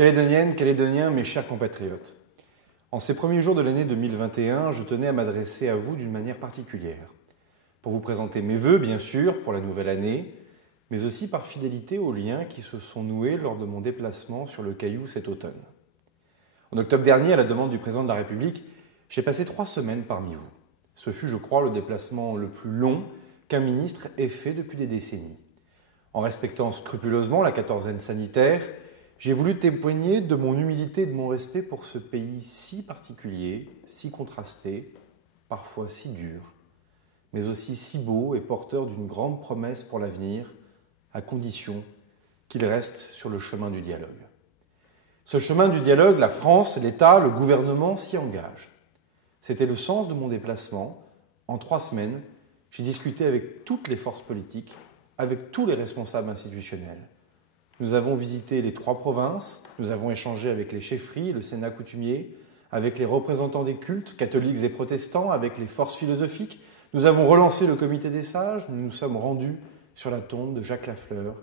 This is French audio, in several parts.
Calédoniennes, Calédoniens, mes chers compatriotes, en ces premiers jours de l'année 2021, je tenais à m'adresser à vous d'une manière particulière. Pour vous présenter mes vœux, bien sûr, pour la nouvelle année, mais aussi par fidélité aux liens qui se sont noués lors de mon déplacement sur le Caillou cet automne. En octobre dernier, à la demande du président de la République, j'ai passé 3 semaines parmi vous. Ce fut, je crois, le déplacement le plus long qu'un ministre ait fait depuis des décennies. En respectant scrupuleusement la quatorzaine sanitaire, j'ai voulu témoigner de mon humilité et de mon respect pour ce pays si particulier, si contrasté, parfois si dur, mais aussi si beau et porteur d'une grande promesse pour l'avenir, à condition qu'il reste sur le chemin du dialogue. Ce chemin du dialogue, la France, l'État, le gouvernement s'y engagent. C'était le sens de mon déplacement. En 3 semaines, j'ai discuté avec toutes les forces politiques, avec tous les responsables institutionnels. Nous avons visité les 3 provinces, nous avons échangé avec les chefferies, le Sénat coutumier, avec les représentants des cultes, catholiques et protestants, avec les forces philosophiques. Nous avons relancé le comité des sages, nous nous sommes rendus sur la tombe de Jacques Lafleur,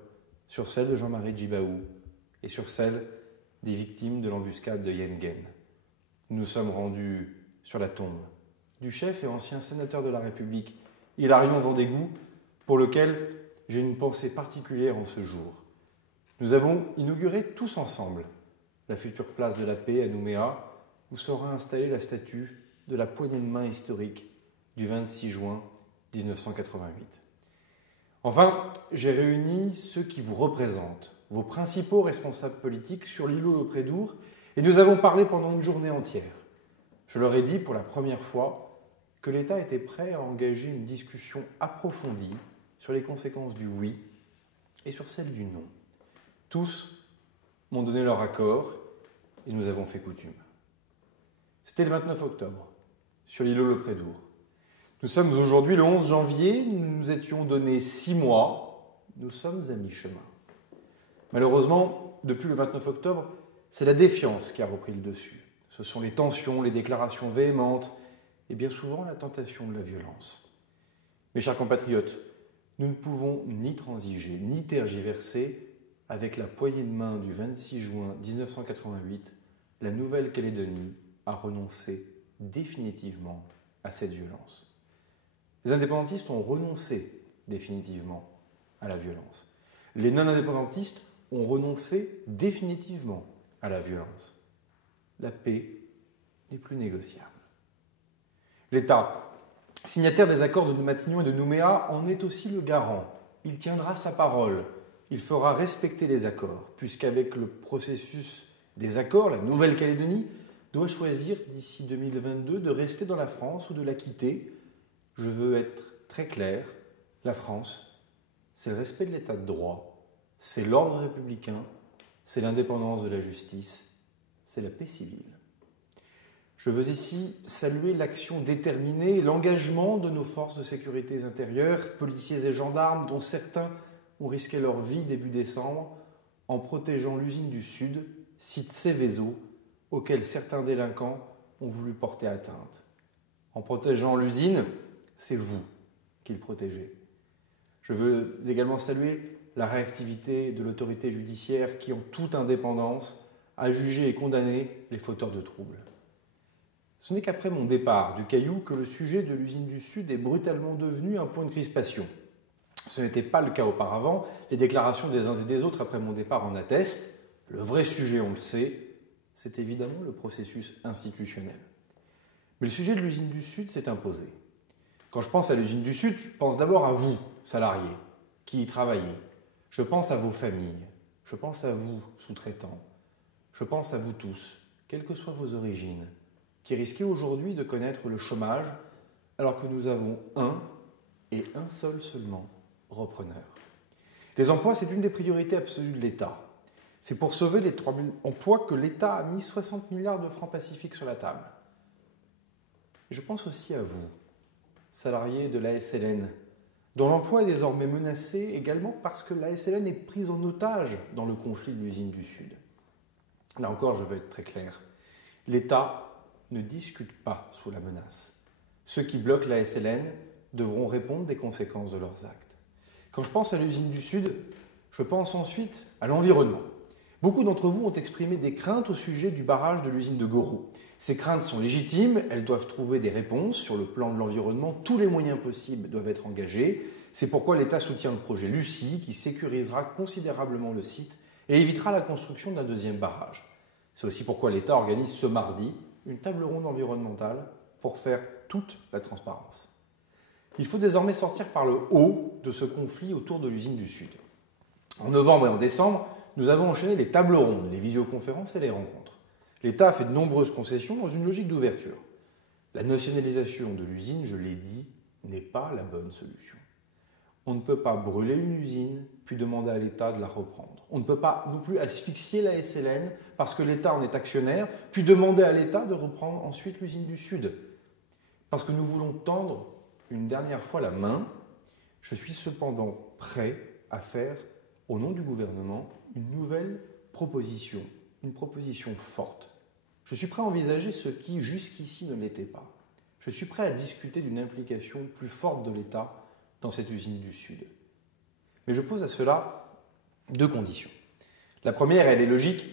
sur celle de Jean-Marie Djibaou et sur celle des victimes de l'embuscade de Yengen. Nous nous sommes rendus sur la tombe du chef et ancien sénateur de la République, Hilarion Vendégou, pour lequel j'ai une pensée particulière en ce jour. Nous avons inauguré tous ensemble la future place de la Paix à Nouméa, où sera installée la statue de la poignée de main historique du 26 juin 1988. Enfin, j'ai réuni ceux qui vous représentent, vos principaux responsables politiques sur l'îlot Le Prédour, et nous avons parlé pendant une journée entière. Je leur ai dit pour la première fois que l'État était prêt à engager une discussion approfondie sur les conséquences du oui et sur celles du non. Tous m'ont donné leur accord et nous avons fait coutume. C'était le 29 octobre, sur l'îlot Le Prédour. Nous sommes aujourd'hui le 11 janvier, nous nous étions donné 6 mois, nous sommes à mi-chemin. Malheureusement, depuis le 29 octobre, c'est la défiance qui a repris le dessus. Ce sont les tensions, les déclarations véhémentes et bien souvent la tentation de la violence. Mes chers compatriotes, nous ne pouvons ni transiger, ni tergiverser avec la poignée de main du 26 juin 1988, la Nouvelle-Calédonie a renoncé définitivement à cette violence. Les indépendantistes ont renoncé définitivement à la violence. Les non-indépendantistes ont renoncé définitivement à la violence. La paix n'est plus négociable. L'État, signataire des accords de Matignon et de Nouméa, en est aussi le garant. Il tiendra sa parole. Il fera respecter les accords, puisqu'avec le processus des accords, la Nouvelle-Calédonie doit choisir d'ici 2022 de rester dans la France ou de la quitter. Je veux être très clair, la France, c'est le respect de l'état de droit, c'est l'ordre républicain, c'est l'indépendance de la justice, c'est la paix civile. Je veux ici saluer l'action déterminée et l'engagement de nos forces de sécurité intérieure, policiers et gendarmes, dont certains ont risqué leur vie début décembre en protégeant l'usine du Sud, site Seveso, auquel certains délinquants ont voulu porter atteinte. En protégeant l'usine, c'est vous qui le protégez. Je veux également saluer la réactivité de l'autorité judiciaire qui, en toute indépendance, a jugé et condamné les fauteurs de troubles. Ce n'est qu'après mon départ du Caillou que le sujet de l'usine du Sud est brutalement devenu un point de crispation. Ce n'était pas le cas auparavant, les déclarations des uns et des autres après mon départ en attestent. Le vrai sujet, on le sait, c'est évidemment le processus institutionnel. Mais le sujet de l'usine du Sud s'est imposé. Quand je pense à l'usine du Sud, je pense d'abord à vous, salariés, qui y travaillez. Je pense à vos familles, je pense à vous, sous-traitants. Je pense à vous tous, quelles que soient vos origines, qui risquez aujourd'hui de connaître le chômage alors que nous avons un seul seulement repreneur. Les emplois, c'est une des priorités absolues de l'État. C'est pour sauver les 3 000 emplois que l'État a mis 60 milliards de francs pacifiques sur la table. Je pense aussi à vous, salariés de l'ASLN, dont l'emploi est désormais menacé également parce que l'ASLN est prise en otage dans le conflit de l'usine du Sud. Là encore, je veux être très clair. L'État ne discute pas sous la menace. Ceux qui bloquent l'ASLN devront répondre des conséquences de leurs actes. Quand je pense à l'usine du Sud, je pense ensuite à l'environnement. Beaucoup d'entre vous ont exprimé des craintes au sujet du barrage de l'usine de Goro. Ces craintes sont légitimes, elles doivent trouver des réponses. Sur le plan de l'environnement, tous les moyens possibles doivent être engagés. C'est pourquoi l'État soutient le projet Lucie qui sécurisera considérablement le site et évitera la construction d'un deuxième barrage. C'est aussi pourquoi l'État organise ce mardi une table ronde environnementale pour faire toute la transparence. Il faut désormais sortir par le haut de ce conflit autour de l'usine du Sud. En novembre et en décembre, nous avons enchaîné les tables rondes, les visioconférences et les rencontres. L'État a fait de nombreuses concessions dans une logique d'ouverture. La nationalisation de l'usine, je l'ai dit, n'est pas la bonne solution. On ne peut pas brûler une usine, puis demander à l'État de la reprendre. On ne peut pas non plus asphyxier la SLN parce que l'État en est actionnaire, puis demander à l'État de reprendre ensuite l'usine du Sud. Parce que nous voulons tendre une dernière fois la main, je suis cependant prêt à faire, au nom du gouvernement, une nouvelle proposition, une proposition forte. Je suis prêt à envisager ce qui, jusqu'ici, ne l'était pas. Je suis prêt à discuter d'une implication plus forte de l'État dans cette usine du Sud. Mais je pose à cela deux conditions. La première, elle est logique,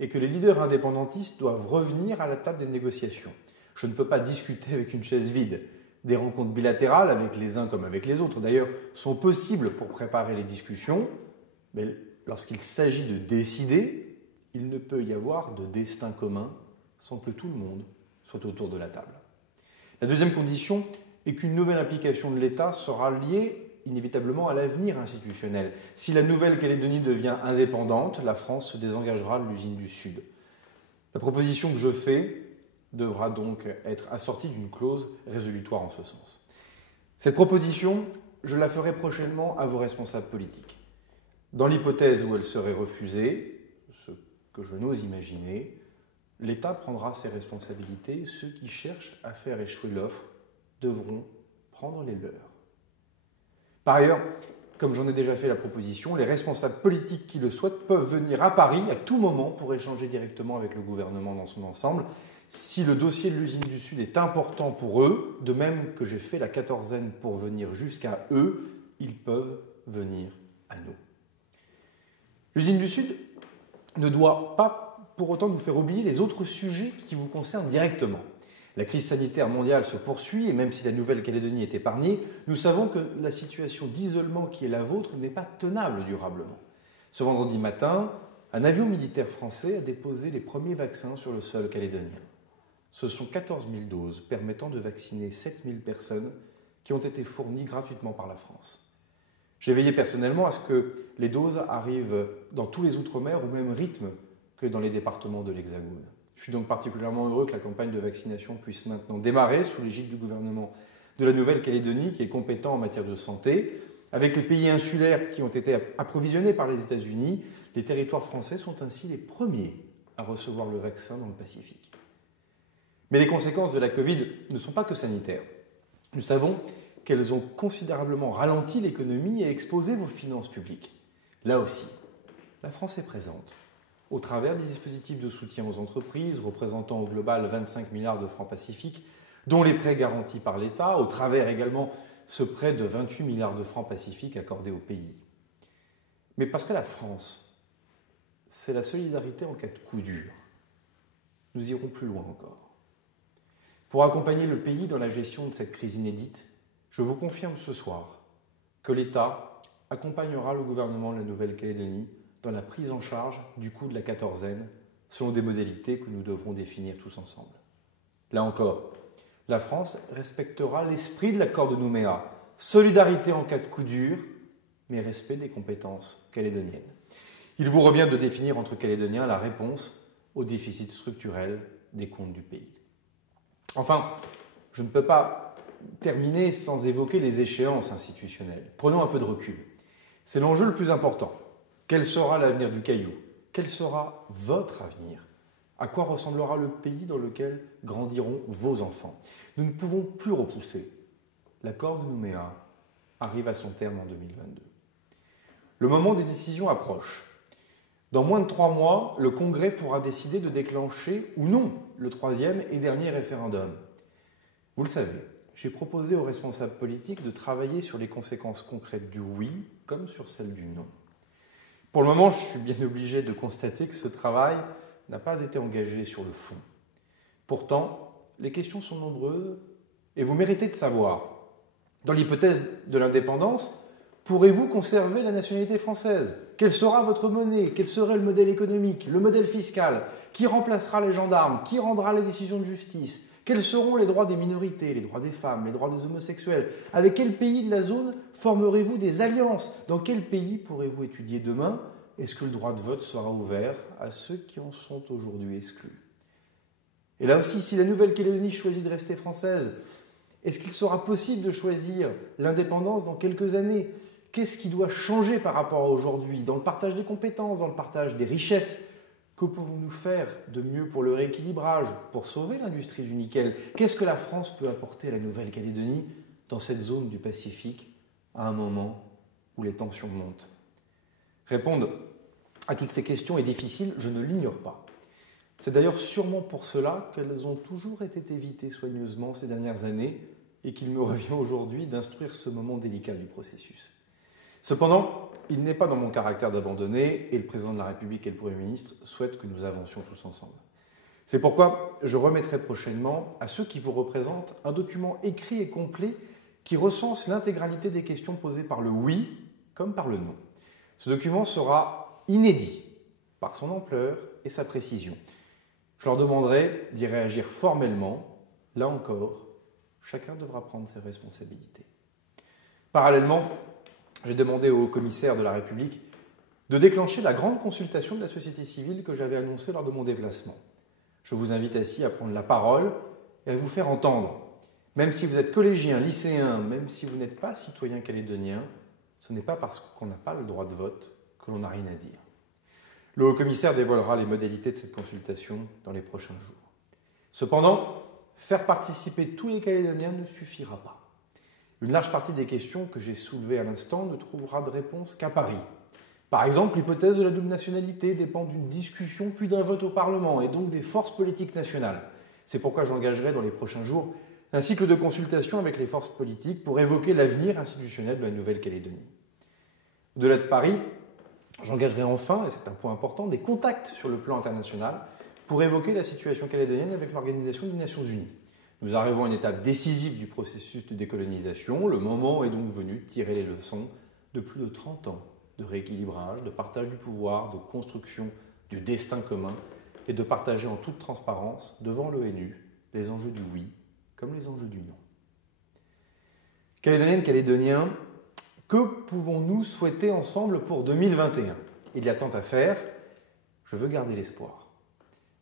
est que les leaders indépendantistes doivent revenir à la table des négociations. Je ne peux pas discuter avec une chaise vide. Des rencontres bilatérales avec les uns comme avec les autres, d'ailleurs, sont possibles pour préparer les discussions, mais lorsqu'il s'agit de décider, il ne peut y avoir de destin commun sans que tout le monde soit autour de la table. La deuxième condition est qu'une nouvelle implication de l'État sera liée inévitablement à l'avenir institutionnel. Si la Nouvelle-Calédonie devient indépendante, la France se désengagera de l'usine du Sud. La proposition que je fais devra donc être assortie d'une clause résolutoire en ce sens. Cette proposition, je la ferai prochainement à vos responsables politiques. Dans l'hypothèse où elle serait refusée, ce que je n'ose imaginer, l'État prendra ses responsabilités. Ceux qui cherchent à faire échouer l'offre devront prendre les leurs. Par ailleurs, comme j'en ai déjà fait la proposition, les responsables politiques qui le souhaitent peuvent venir à Paris à tout moment pour échanger directement avec le gouvernement dans son ensemble. Si le dossier de l'usine du Sud est important pour eux, de même que j'ai fait la quatorzaine pour venir jusqu'à eux, ils peuvent venir à nous. L'usine du Sud ne doit pas pour autant nous faire oublier les autres sujets qui vous concernent directement. La crise sanitaire mondiale se poursuit et même si la Nouvelle-Calédonie est épargnée, nous savons que la situation d'isolement qui est la vôtre n'est pas tenable durablement. Ce vendredi matin, un avion militaire français a déposé les premiers vaccins sur le sol calédonien. Ce sont 14 000 doses permettant de vacciner 7 000 personnes qui ont été fournies gratuitement par la France. J'ai veillé personnellement à ce que les doses arrivent dans tous les Outre-mer au même rythme que dans les départements de l'Hexagone. Je suis donc particulièrement heureux que la campagne de vaccination puisse maintenant démarrer sous l'égide du gouvernement de la Nouvelle-Calédonie qui est compétent en matière de santé. Avec les pays insulaires qui ont été approvisionnés par les États-Unis, les territoires français sont ainsi les premiers à recevoir le vaccin dans le Pacifique. Mais les conséquences de la Covid ne sont pas que sanitaires. Nous savons qu'elles ont considérablement ralenti l'économie et exposé vos finances publiques. Là aussi, la France est présente, au travers des dispositifs de soutien aux entreprises, représentant au global 25 milliards de francs pacifiques, dont les prêts garantis par l'État, au travers également ce prêt de 28 milliards de francs pacifiques accordé au pays. Mais parce que la France, c'est la solidarité en cas de coup dur, nous irons plus loin encore. Pour accompagner le pays dans la gestion de cette crise inédite, je vous confirme ce soir que l'État accompagnera le gouvernement de la Nouvelle-Calédonie dans la prise en charge du coût de la quatorzaine selon des modalités que nous devrons définir tous ensemble. Là encore, la France respectera l'esprit de l'accord de Nouméa, solidarité en cas de coup dur, mais respect des compétences calédoniennes. Il vous revient de définir entre Calédoniens la réponse au déficit structurel des comptes du pays. Enfin, je ne peux pas terminer sans évoquer les échéances institutionnelles. Prenons un peu de recul. C'est l'enjeu le plus important. Quel sera l'avenir du Caillou ? Quel sera votre avenir ? À quoi ressemblera le pays dans lequel grandiront vos enfants ? Nous ne pouvons plus repousser. L'accord de Nouméa arrive à son terme en 2022. Le moment des décisions approche. Dans moins de 3 mois, le Congrès pourra décider de déclencher ou non le 3e et dernier référendum. Vous le savez, j'ai proposé aux responsables politiques de travailler sur les conséquences concrètes du oui comme sur celles du non. Pour le moment, je suis bien obligé de constater que ce travail n'a pas été engagé sur le fond. Pourtant, les questions sont nombreuses et vous méritez de savoir. Dans l'hypothèse de l'indépendance, pourrez-vous conserver la nationalité française? Quelle sera votre monnaie? Quel serait le modèle économique, le modèle fiscal? Qui remplacera les gendarmes? Qui rendra les décisions de justice? Quels seront les droits des minorités, les droits des femmes, les droits des homosexuels? Avec quel pays de la zone formerez-vous des alliances? Dans quel pays pourrez-vous étudier demain? Est-ce que le droit de vote sera ouvert à ceux qui en sont aujourd'hui exclus? Et là aussi, si la Nouvelle-Calédonie choisit de rester française, est-ce qu'il sera possible de choisir l'indépendance dans quelques années? Qu'est-ce qui doit changer par rapport à aujourd'hui, dans le partage des compétences, dans le partage des richesses? Que pouvons-nous faire de mieux pour le rééquilibrage, pour sauver l'industrie du nickel? Qu'est-ce que la France peut apporter à la Nouvelle-Calédonie dans cette zone du Pacifique à un moment où les tensions montent? Répondre à toutes ces questions est difficile, je ne l'ignore pas. C'est d'ailleurs sûrement pour cela qu'elles ont toujours été évitées soigneusement ces dernières années et qu'il me revient aujourd'hui d'instruire ce moment délicat du processus. Cependant, il n'est pas dans mon caractère d'abandonner et le président de la République et le Premier ministre souhaitent que nous avancions tous ensemble. C'est pourquoi je remettrai prochainement à ceux qui vous représentent un document écrit et complet qui recense l'intégralité des questions posées par le oui comme par le non. Ce document sera inédit par son ampleur et sa précision. Je leur demanderai d'y réagir formellement. Là encore, chacun devra prendre ses responsabilités. Parallèlement, j'ai demandé au haut-commissaire de la République de déclencher la grande consultation de la société civile que j'avais annoncée lors de mon déplacement. Je vous invite ainsi à prendre la parole et à vous faire entendre. Même si vous êtes collégien, lycéen, même si vous n'êtes pas citoyen calédonien, ce n'est pas parce qu'on n'a pas le droit de vote que l'on n'a rien à dire. Le haut-commissaire dévoilera les modalités de cette consultation dans les prochains jours. Cependant, faire participer tous les Calédoniens ne suffira pas. Une large partie des questions que j'ai soulevées à l'instant ne trouvera de réponse qu'à Paris. Par exemple, l'hypothèse de la double nationalité dépend d'une discussion puis d'un vote au Parlement et donc des forces politiques nationales. C'est pourquoi j'engagerai dans les prochains jours un cycle de consultation avec les forces politiques pour évoquer l'avenir institutionnel de la Nouvelle-Calédonie. Au-delà de Paris, j'engagerai enfin, et c'est un point important, des contacts sur le plan international pour évoquer la situation calédonienne avec l'Organisation des Nations Unies. Nous arrivons à une étape décisive du processus de décolonisation. Le moment est donc venu de tirer les leçons de plus de 30 ans de rééquilibrage, de partage du pouvoir, de construction du destin commun et de partager en toute transparence devant l'ONU les enjeux du oui comme les enjeux du non. Calédoniennes, Calédoniens, que pouvons-nous souhaiter ensemble pour 2021? Il y a tant à faire, je veux garder l'espoir.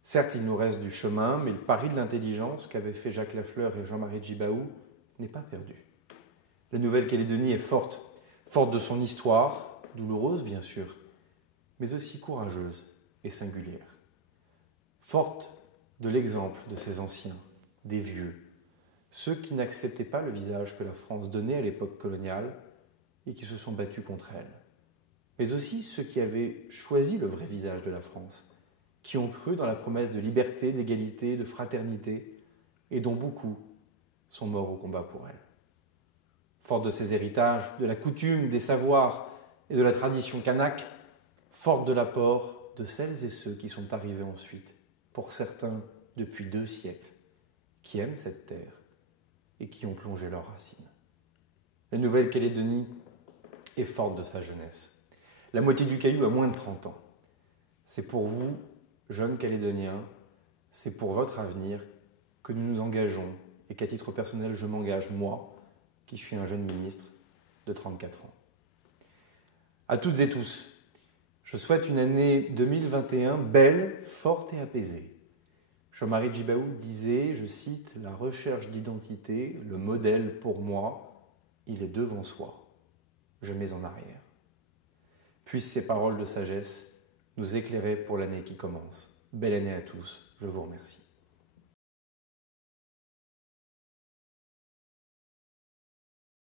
Certes, il nous reste du chemin, mais le pari de l'intelligence qu'avaient fait Jacques Lafleur et Jean-Marie Tjibaou n'est pas perdu. La Nouvelle-Calédonie est forte, forte de son histoire, douloureuse bien sûr, mais aussi courageuse et singulière. Forte de l'exemple de ses anciens, des vieux, ceux qui n'acceptaient pas le visage que la France donnait à l'époque coloniale et qui se sont battus contre elle. Mais aussi ceux qui avaient choisi le vrai visage de la France, qui ont cru dans la promesse de liberté, d'égalité, de fraternité, et dont beaucoup sont morts au combat pour elle. Forte de ses héritages, de la coutume, des savoirs et de la tradition kanak, forte de l'apport de celles et ceux qui sont arrivés ensuite, pour certains depuis 2 siècles, qui aiment cette terre et qui ont plongé leurs racines. La Nouvelle-Calédonie est forte de sa jeunesse. La moitié du Caillou a moins de 30 ans. C'est pour vous, jeunes Calédoniens, c'est pour votre avenir que nous nous engageons et qu'à titre personnel, je m'engage, moi, qui suis un jeune ministre de 34 ans. À toutes et tous, je souhaite une année 2021 belle, forte et apaisée. Jean-Marie Tjibaou disait, je cite, « La recherche d'identité, le modèle pour moi, il est devant soi, jamais en arrière. » Puissent ces paroles de sagesse nous éclairer pour l'année qui commence. Belle année à tous, je vous remercie.